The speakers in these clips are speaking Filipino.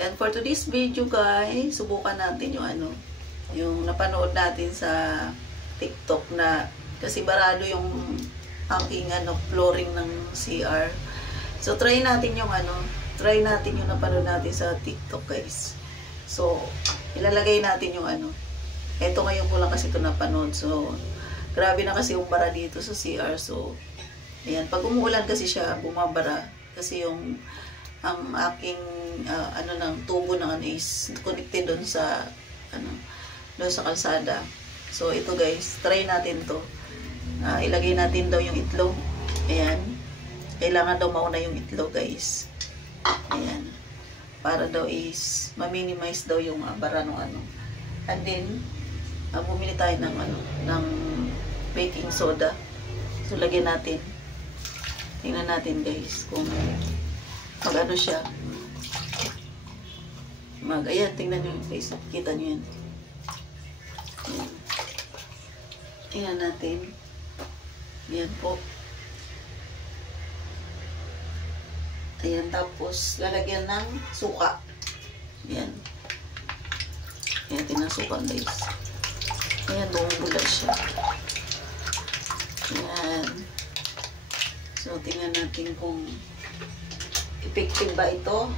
And for today's video guys, subukan natin yung ano, yung napanood natin sa TikTok na kasi barado yung aking ano, flooring ng CR. So try natin yung ano, try natin yung napanood natin sa TikTok guys. So ilalagay natin yung ano, eto ngayon ko lang kasi ito napanood. So grabe na kasi yung bara dito sa CR. So ayan, pag umuulan kasi siya, bumabara kasi yung ang aking ano ng tubo ng ano is connected doon sa ano, doon sa kalsada. So ito guys, try natin to. Ilagay natin daw yung itlog. Ayan. Kailangan daw mauna yung itlog guys. Ayan. Para daw is ma-minimize daw yung bara ng ano. And then bumili tayo ng ano, ng baking soda. So lagyan natin. Tingnan natin guys kung mag-ano siya. Ayan, tingnan nyo yung face. Kita nyo yan. Ayan. Tingnan natin. Ayan po. Ayan, tapos lalagyan ng suka. Ayan. Ayan, tingnan suka guys. Ayan, bumubulat siya. Ayan. So, tingnan natin kung effective ba ito.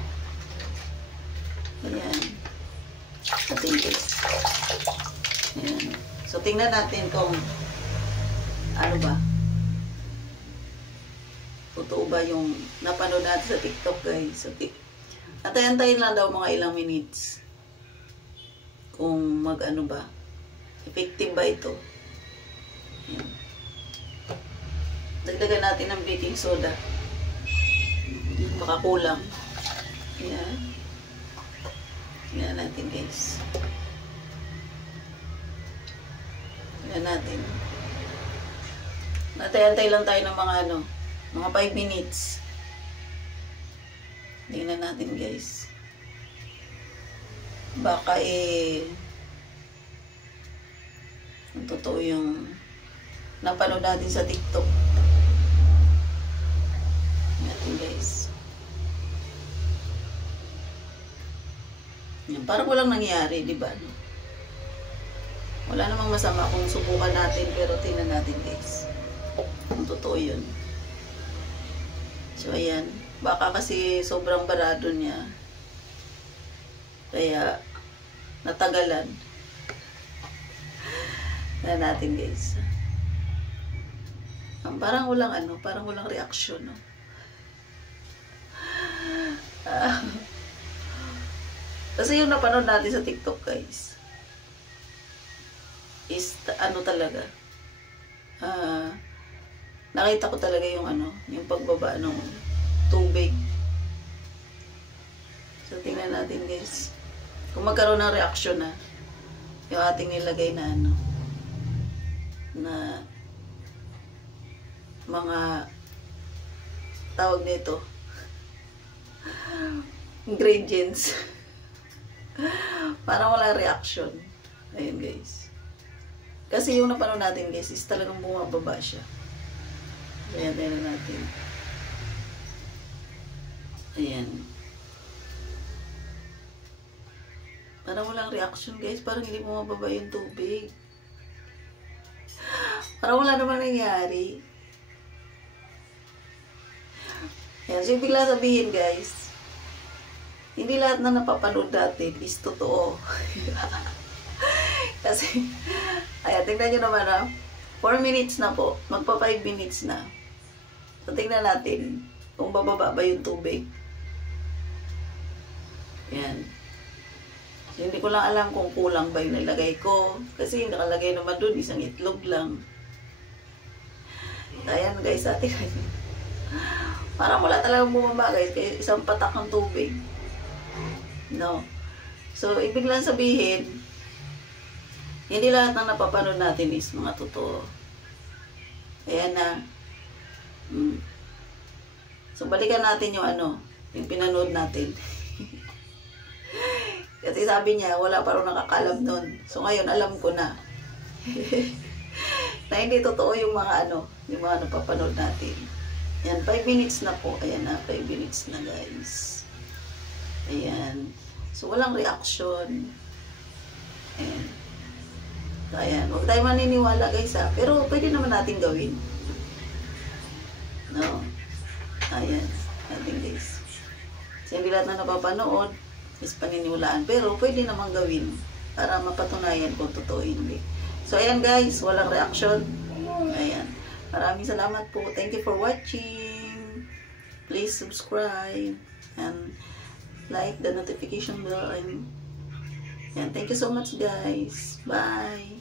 Ayan. Ating guys. Ayan. So, tingnan natin kung ano ba. Totoo ba yung napanood natin sa TikTok guys. So, antayin lang daw mga ilang minutes. Kung mag-ano ba. Effective ba ito. Ayan. Dagdagan natin ng baking soda. Baka kulang. Ayan. Tingnan natin guys. Tingnan natin. Natay-antay lang tayo ng mga ano, mga 5 minutes. Tingnan natin guys. Baka ang totoo yung napanood natin sa TikTok. Natin guys. Yan, parang walang nangyari, di ba? Wala namang masama kung subukan natin, pero tingnan natin guys. Kung totoo yun. So ayan, baka kasi sobrang barado niya. Kaya natagalan. Tingnan natin guys. Parang walang ano, parang walang reaksyon, no? Kasi yung napanood natin sa TikTok guys is ano talaga, nakita ko talaga yung ano, yung pagbaba ng tubig. So tingnan natin guys kung magkaroon ng reaksyon na yung ating nilagay na ano, na mga tawag nito ingredients. Parang wala reaction. Ayan guys. Kasi yung napanood natin guys is talagang bumababa siya. Ayan, ayan natin. Ayan. Parang walang reaction guys. Parang hindi bumababa yung tubig. Parang wala naman nangyari. Ayan. So bigla sabihin guys, hindi lahat na napapanood natin is totoo. Kasi, ayan, tingnan nyo naman 4 minutes na po. Magpa 5 minutes na. So, tingnan natin kung bababa ba yung tubig. Ayan. So, hindi ko lang alam kung kulang ba yung nilagay ko. Kasi nakalagay naman doon, isang itlog lang. Ayan guys, tingnan nyo. Parang wala talagang bumaba guys. Kaya isang patak ng tubig. No. So, ibig lang sabihin, hindi lahat ng napapanood natin is mga totoo. Ayan na. So, balikan natin yung ano, yung pinanood natin. Kasi sabi niya, wala pa rin nakakalam nun. So, ngayon, alam ko na. Na hindi totoo yung mga ano, yung mga napapanood natin. Ayan, 5 minutes na po. Ayan na, 5 minutes na guys. Ayan. So, walang reaction. Ayan. So, ayan. Huwag tayo maniniwala guys ha. Pero pwede naman natin gawin. No. Ayan. Ating guys. So, hindi lahat na napapanood is paniniwalaan. Pero pwede naman gawin para mapatunayan kung totoo hindi. So, ayan guys. Walang reaction. Ayan. Maraming salamat po. Thank you for watching. Please subscribe and like the notification bell. And thank you so much guys. Bye.